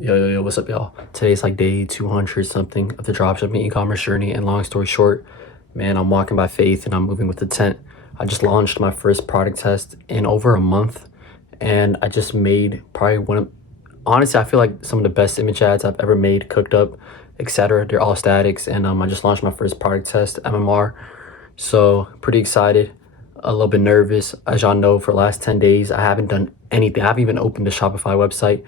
Yo, what's up, y'all? Today's like day 200 something of the dropshipping e-commerce journey. And long story short, man, I'm walking by faith and I'm moving with intent. I just launched my first product test in over a month, and I just made probably honestly, I feel like some of the best image ads I've ever made, cooked up, etc. They're all statics, and I just launched my first product test, MMR. So pretty excited, a little bit nervous. As y'all know, for the last 10 days, I haven't done anything. I haven't even opened the Shopify website.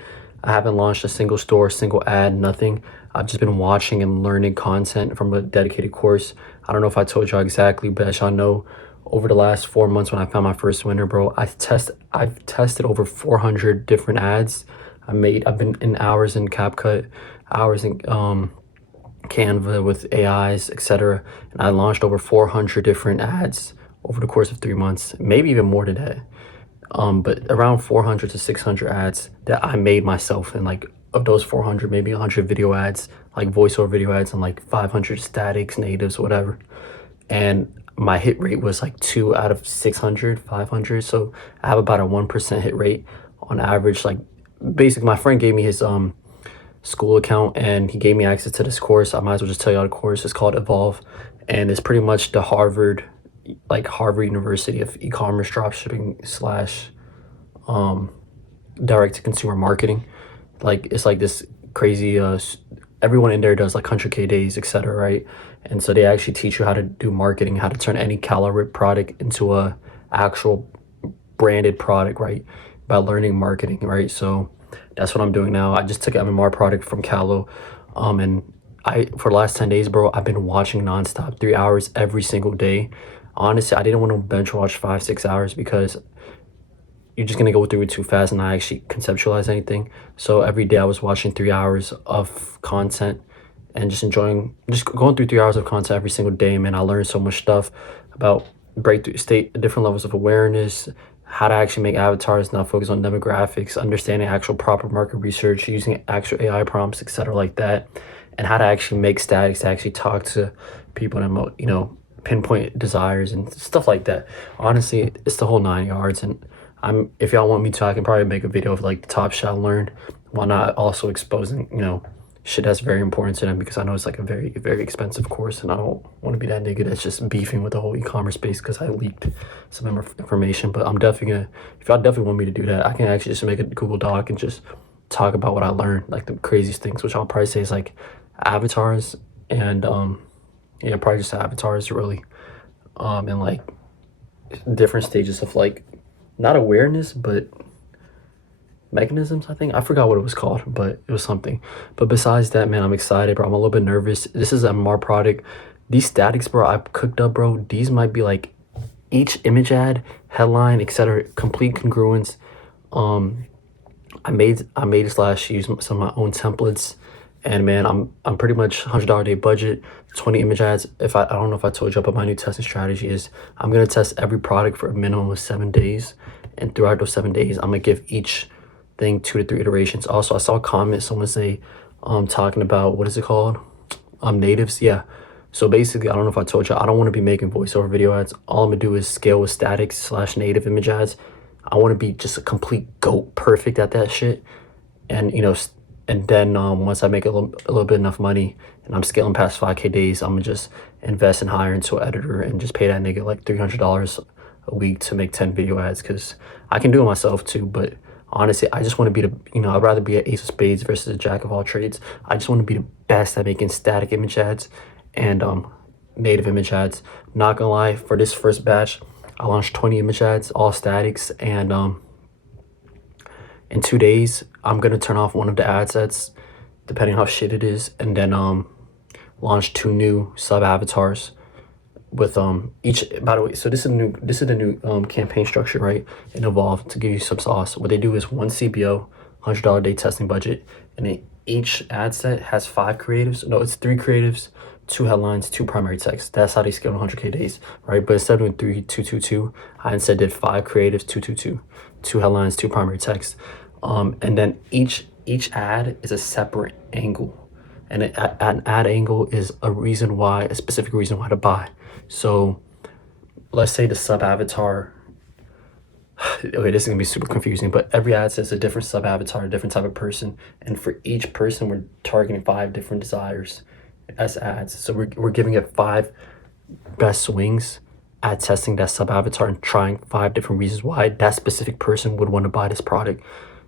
I haven't launched a single store, single ad, nothing. I've just been watching and learning content from a dedicated course. I don't know if I told y'all exactly, but as y'all know, over the last 4 months when I found my first winner, bro, I've tested over 400 different ads. I've been in hours in CapCut, hours in Canva with AIs, etc. And I launched over 400 different ads over the course of 3 months, maybe even more than that. But around 400 to 600 ads that I made myself. And like of those 400, maybe 100 video ads, like voiceover video ads, and like 500 statics, natives, whatever. And my hit rate was like 2 out of 600, 500. So I have about a 1% hit rate on average. Like basically my friend gave me his school account and he gave me access to this course. I might as well just tell y'all the course. It's called Evolve, and it's pretty much the Harvard University of e-commerce dropshipping slash direct to consumer marketing. Like it's like this crazy everyone in there does like 100K days, etc., right? And so they actually teach you how to do marketing, how to turn any calorie product into a actual branded product, right? By learning marketing, right? So that's what I'm doing now. I just took an MMR product from Calo, and I for the last 10 days, bro, I've been watching nonstop, 3 hours every single day. Honestly, I didn't want to bench watch 5, 6 hours because you're just gonna go through it too fast and not actually conceptualize anything. So every day I was watching 3 hours of content and just going through 3 hours of content every single day. Man, I learned so much stuff about breakthrough state, different levels of awareness, how to actually make avatars, not focus on demographics, understanding actual proper market research, using actual AI prompts, etc., like that, and how to actually make statics to actually talk to people and pinpoint desires and stuff like that. Honestly, it's the whole 9 yards. And if y'all want me to, I can probably make a video of like the top shit I learned, while not also exposing shit that's very important to them, because I know it's like a very, very expensive course, and I don't want to be that nigga that's just beefing with the whole e-commerce space because I leaked some information. But I'm definitely gonna, if y'all definitely want me to do that, I can actually just make a Google Doc and just talk about what I learned, like the craziest things, which I'll probably say is like avatars and yeah, probably just avatars really, and like different stages of like not awareness but mechanisms. I think I forgot what it was called, but it was something. But besides that, man, I'm excited, bro. I'm a little bit nervous. This is a MR product. These statics, bro, I cooked up, bro. These might be like each image ad, headline, etc., complete congruence. I made slash use some of my own templates, and man, I'm pretty much $100 a day budget, 20 image ads. If I don't know if I told you, but my new testing strategy is I'm gonna test every product for a minimum of 7 days, and throughout those 7 days, I'm gonna give each thing 2 to 3 iterations. Also, I saw a comment, someone say, talking about what is it called, natives. Yeah. So basically, I don't know if I told you, I don't want to be making voiceover video ads. All I'm gonna do is scale with statics slash native image ads. I want to be just a complete goat, perfect at that shit. And and then once I make a little bit enough money and I'm scaling past 5K days, I'm gonna just invest and hire into an editor and just pay that nigga like $300 a week to make 10 video ads, because I can do it myself too. But honestly, I just want to be I'd rather be an ace of spades versus a jack of all trades. I just want to be the best at making static image ads and native image ads. Not gonna lie, for this first batch, I launched 20 image ads, all statics, and in 2 days, I'm gonna turn off one of the ad sets, depending how shit it is, and then launch 2 new sub avatars with each. By the way, so this is the new campaign structure, right? In Evolve, to give you some sauce. What they do is 1 CBO, $100 a day testing budget, and then each ad set has 5 creatives. No, it's 3 creatives, 2 headlines, 2 primary text. That's how they scale 100K days, right? But instead of doing 3, 2, 2, 2, I instead did 5 creatives, 2, 2, 2, 2 headlines, 2 primary text, and then each ad is a separate angle, and an ad angle is a specific reason why to buy. So let's say the sub avatar, Okay, this is gonna be super confusing, but every ad says a different sub avatar, a different type of person, and for each person, we're targeting 5 different desires as ads. So we're giving it 5 best swings at testing that sub avatar and trying 5 different reasons why that specific person would want to buy this product.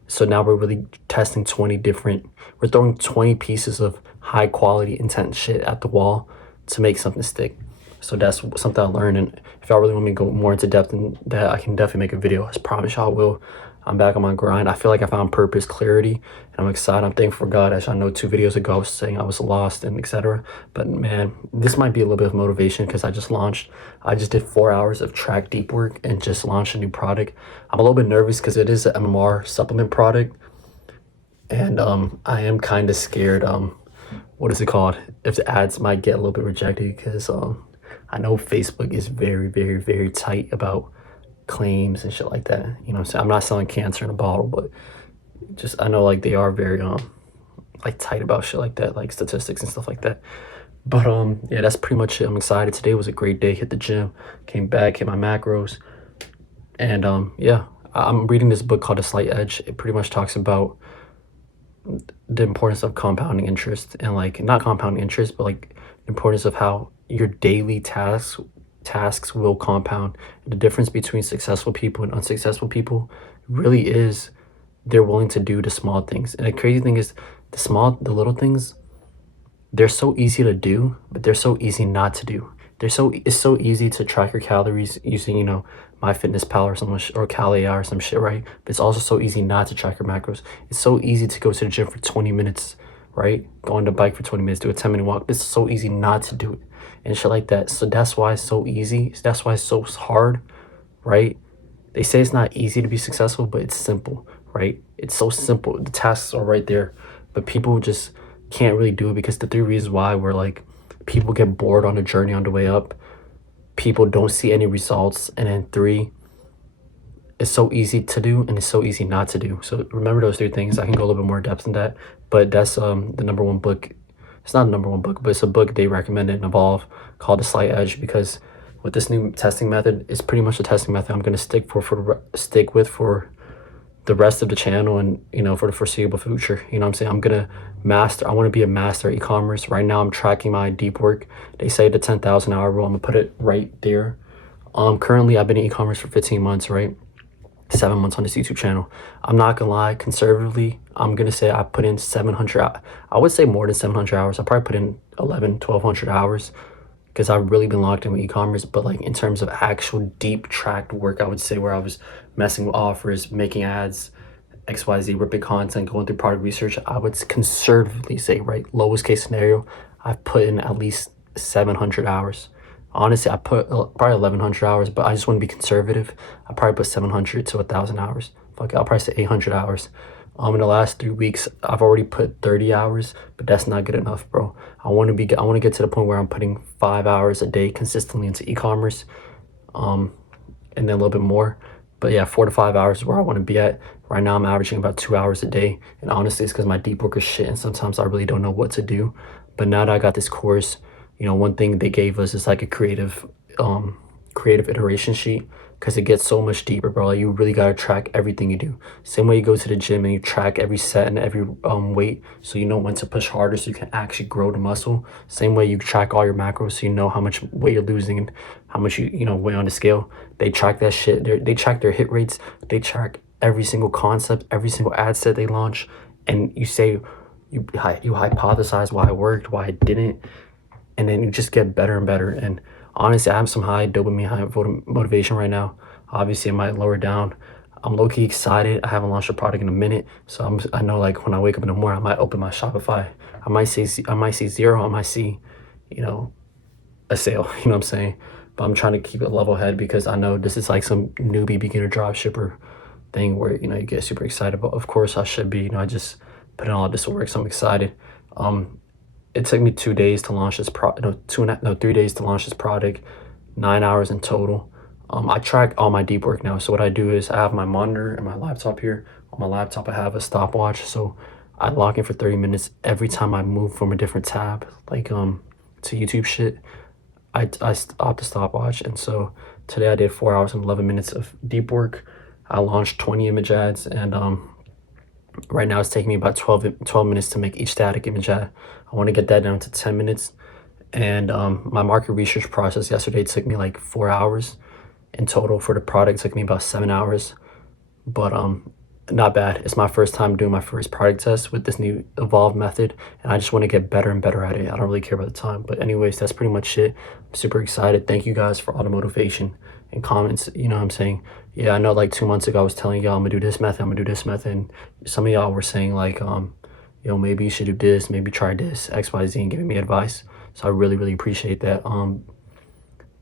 So now we're really testing 20 different, we're throwing 20 pieces of high quality intent shit at the wall to make something stick. So that's something I learned. And if y'all really want me to go more into depth in that, I can definitely make a video. I promise y'all I will. I'm back on my grind. I feel like I found purpose, clarity, and I'm excited. I'm thankful for God. As I know 2 videos ago, I was saying I was lost and etc. But man, this might be a little bit of motivation because I just did 4 hours of track deep work and just launched a new product. I'm a little bit nervous because it is an MMR supplement product. And I am kind of scared, what is it called? If the ads might get a little bit rejected because I know Facebook is very, very, very tight about claims and shit like that. You know what I'm saying? I'm not selling cancer in a bottle, but just I know like they are very like tight about shit like that, like statistics and stuff like that. But yeah, that's pretty much it. I'm excited. Today was a great day. Hit the gym, came back, hit my macros, and yeah, I'm reading this book called The Slight Edge. It pretty much talks about the importance of compounding interest and like not compounding interest, but like the importance of how your daily tasks will compound. The difference between successful people and unsuccessful people really is they're willing to do the small things. And the crazy thing is the little things, they're so easy to do, but they're so easy not to do. It's so easy to track your calories using, MyFitnessPal or some or CalAI or some shit, right? But it's also so easy not to track your macros. It's so easy to go to the gym for 20 minutes, right? Go on the bike for 20 minutes, do a 10-minute walk. It's so easy not to do it and shit like that. So that's why it's so easy. That's why it's so hard, right? They say it's not easy to be successful, but it's simple, right? It's so simple. The tasks are right there, but people just can't really do it because the 3 reasons why were like people get bored on the journey on the way up, people don't see any results, and then 3, it's so easy to do and it's so easy not to do. So remember those 3 things. I can go a little bit more depth in that, but that's the #1 book. It's not the #1 book, but it's a book they recommended in Evolve called The Slight Edge, because with this new testing method, it's pretty much the testing method I'm going to stick with for the rest of the channel and for the foreseeable future. You know what I'm saying? I want to be a master at e-commerce. Right now I'm tracking my deep work. They say the 10,000 hour rule. I'm gonna put it right there. Currently I've been in e-commerce for 15 months, right? 7 months on this YouTube channel. I'm not gonna lie, conservatively, I'm gonna say I put in 700, I would say more than 700 hours. I probably put in 1,200 hours because I've really been locked in with e-commerce. But like in terms of actual deep tracked work, I would say where I was messing with offers, making ads, XYZ, ripping content, going through product research, I would conservatively say, right, lowest case scenario, I've put in at least 700 hours. Honestly, I put probably 1,100 hours, but I just want to be conservative. I probably put 700 to 1,000 hours. Fuck it, I'll probably say 800 hours. In the last 3 weeks, I've already put 30 hours, but that's not good enough, bro. I want to get to the point where I'm putting 5 hours a day consistently into e-commerce, and then a little bit more. But yeah, 4 to 5 hours is where I want to be at. Right now, I'm averaging about 2 hours a day. And honestly, it's because my deep work is shit. And sometimes I really don't know what to do. But now that I got this course, one thing they gave us is like a creative iteration sheet, because it gets so much deeper, bro. Like, you really got to track everything you do. Same way you go to the gym and you track every set and every weight, so you know when to push harder so you can actually grow the muscle. Same way you track all your macros so you know how much weight you're losing and how much you weigh on the scale. They track that shit. They track their hit rates. They track every single concept, every single ad set they launch, and you say you hypothesize why it worked, why it didn't, and then you just get better and better. And honestly, I have some high dopamine, high motivation right now. Obviously, it might lower down. I'm low-key excited. I haven't launched a product in a minute, so I know like when I wake up in the morning, I might open my Shopify. I might see 0. I might see, a sale. You know what I'm saying? But I'm trying to keep it level head because I know this is like some newbie beginner drop shipper thing where you get super excited. But of course, I should be. I just put in all this work, so I'm excited. It took me 2 days to launch this 3 days to launch this product, 9 hours in total. I track all my deep work now. So what I do is I have my monitor and my laptop here. On my laptop, I have a stopwatch. So I log in for 30 minutes every time I move from a different tab, like to YouTube shit. I stop the stopwatch. And so today I did 4 hours and 11 minutes of deep work. I launched 20 image ads, and right now it's taking me about 12 minutes to make each static image ad. I want to get that down to 10 minutes. And my market research process yesterday took me like 4 hours. In total for the product, it took me about 7 hours. But not bad. It's my first time doing my first product test with this new evolved method, and I just want to get better and better at it. I don't really care about the time. But anyways, that's pretty much it. I'm super excited. Thank you guys for all the motivation and comments. You know what I'm saying? Yeah, I know like 2 months ago I was telling y'all I'm gonna do this method, I'm gonna do this method, and some of y'all were saying like maybe you should do this, maybe try this, XYZ, and giving me advice. So I really, really appreciate that.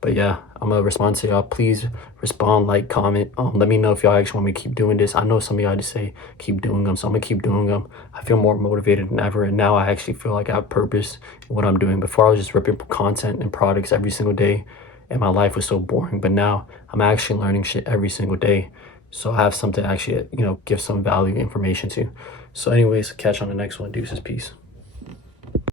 But yeah, I'm gonna respond to y'all. Please respond, like, comment. Let me know if y'all actually want me to keep doing this. I know some of y'all just say keep doing them, so I'm gonna keep doing them. I feel more motivated than ever, and now I actually feel like I have purpose in what I'm doing. Before I was just ripping content and products every single day, and my life was so boring. But now I'm actually learning shit every single day, so I have something to actually give some value information to. So anyways, catch on the next one. Deuces, peace.